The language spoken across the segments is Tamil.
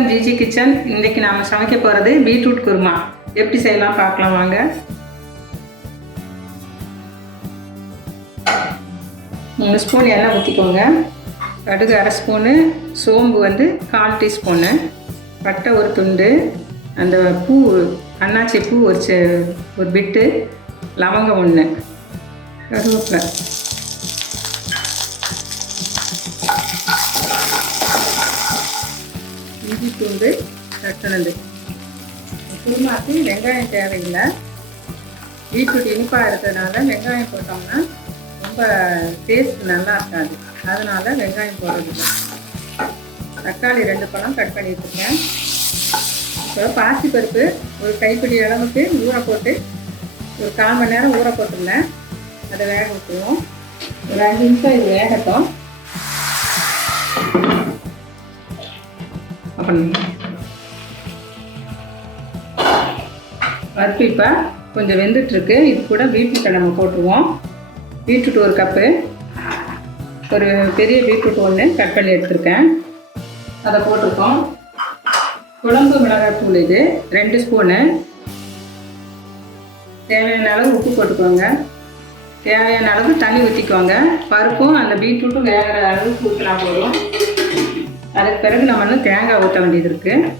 Welcome GG kitchen. இன்றைக்கி நாம் சமைக்க போகிறது பீட்ரூட் குருமா. எப்படி செய்யலாம் பார்க்கலாம் வாங்க. 3 ஸ்பூன் எண்ணெய் ஊற்றிக்கோங்க. கடுகு 1/2 ஸ்பூனு, சோம்பு 1/4 டீஸ்பூனு, பட்டை ஒரு துண்டு, அந்த பூ அன்னாச்சி பூ ஒரு பிட்டு, லவங்கம் 1, கருவேப்பிலை, இஞ்சி பூண்டு தட்டினது. குருமாக்கு வெங்காயம் தேவையில்லை. பீட்ரூட் இனிப்பாக இருக்கிறதுனால வெங்காயம் போட்டோம்னா ரொம்ப டேஸ்ட் நல்லா இருக்காது, அதனால் வெங்காயம் போடுறதில்லை. தக்காளி 2 பழம் கட் பண்ணி வச்சுருக்கேன். இப்போ பாசிப்பருப்பு ஒரு கைப்பிடி அளவுக்கு ஊற போட்டு ஒரு 1/4 மணி நேரம் ஊற போட்டுருந்தேன். அதை வேக ஊற்றுவோம். ஒரு 5 நிமிஷம் இது வேகட்டும். பருப்பு இப்போ கொஞ்சம் வெந்துட்டுருக்கு. இது கூட பீட்ரூட்டை நம்ம போட்டுருவோம். பீட்ரூட் 1 கப்பு, ஒரு பெரிய பீட்ரூட் 1 கட் பண்ணி எடுத்துருக்கேன், அதை போட்டிருக்கோம். குழம்பு மிளகாய்த்தூள் இது 2 ஸ்பூனு. தேவையான அளவு உப்பு போட்டுக்கோங்க. தேவையான அளவு தண்ணி ஊற்றிக்கோங்க. பருப்பும் அந்த பீட்ரூட்டும் வேகிற அளவுக்கு ஊற்றினா போதும். அதுக்கு பிறகு நம்ம இன்னும் தேங்காய் ஊற்ற வேண்டியது இருக்குது.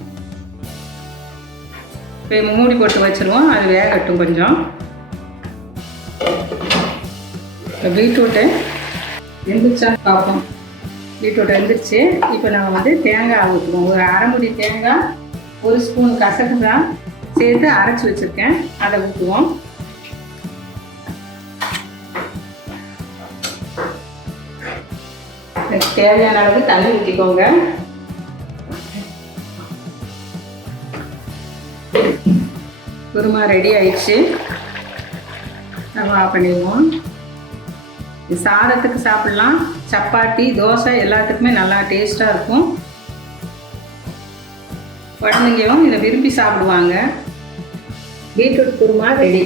இப்போ மூடி போட்டு வச்சுருவோம், அது வேகட்டும் கொஞ்சம். இப்போ பீட்ரூட்டு வெந்துச்சா பார்ப்போம். பீட்ரூட் வெந்துருச்சு. இப்போ நம்ம தேங்காய் ஊற்றுவோம். ஒரு 1/2 மூடி தேங்காய், 1 ஸ்பூன் கசகசா சேர்த்து அரைச்சி வச்சுருக்கேன், அதை ஊற்றுவோம். தேவையான அளவு தண்ணி ஊற்றிக்கோங்க. குருமா ரெடி ஆயிடுச்சு. நம்ம ஆஃப் பண்ணிடுவோம். சாதத்துக்கு சாப்பிட்லாம், சப்பாத்தி, தோசை எல்லாத்துக்குமே நல்லா டேஸ்ட்டாக இருக்கும். குழந்தைங்களும் இதை விரும்பி சாப்பிடுவாங்க. Beetroot kurma ready.